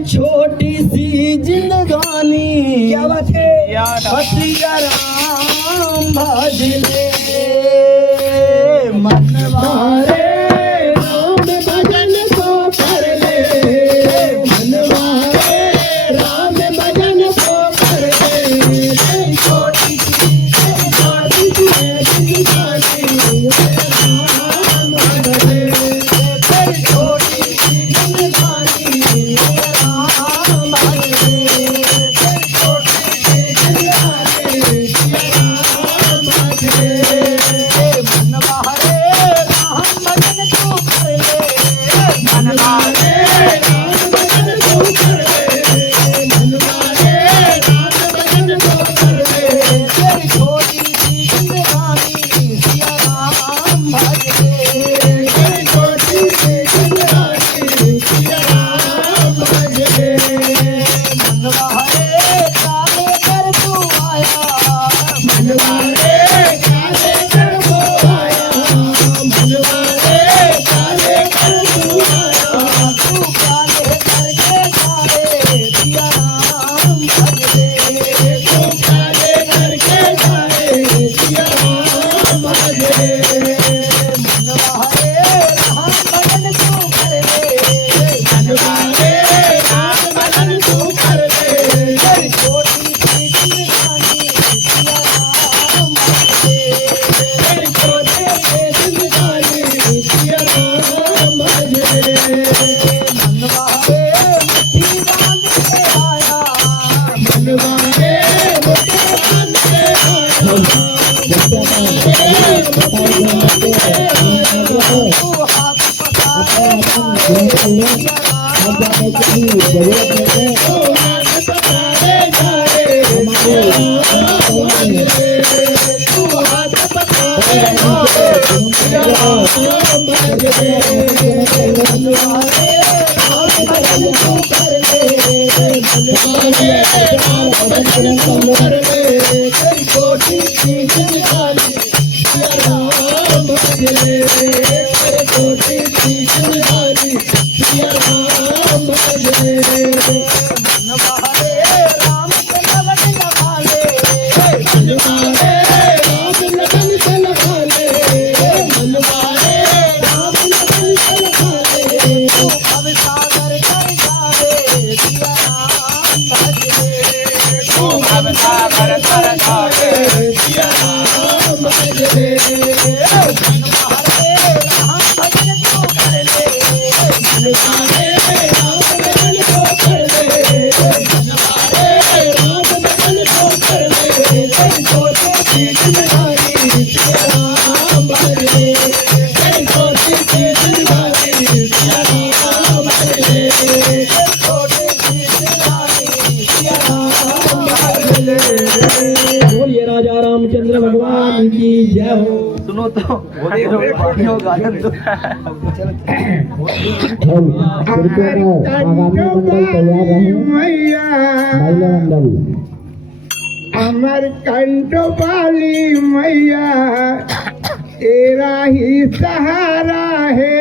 छोटी सी जिंदगानी क्या बात है सिया राम भजले मनवारे राम भजन को कर ले मनवारे राम भजन को कर ले छोटी सी जिंदगानी राम भजले छोटी सी जिंदगानी राम भजले बोलिए राजा रामचंद्र भगवान की जय हो। सुनो तो अमर कंठपाली मैया तेरा ही सहारा है।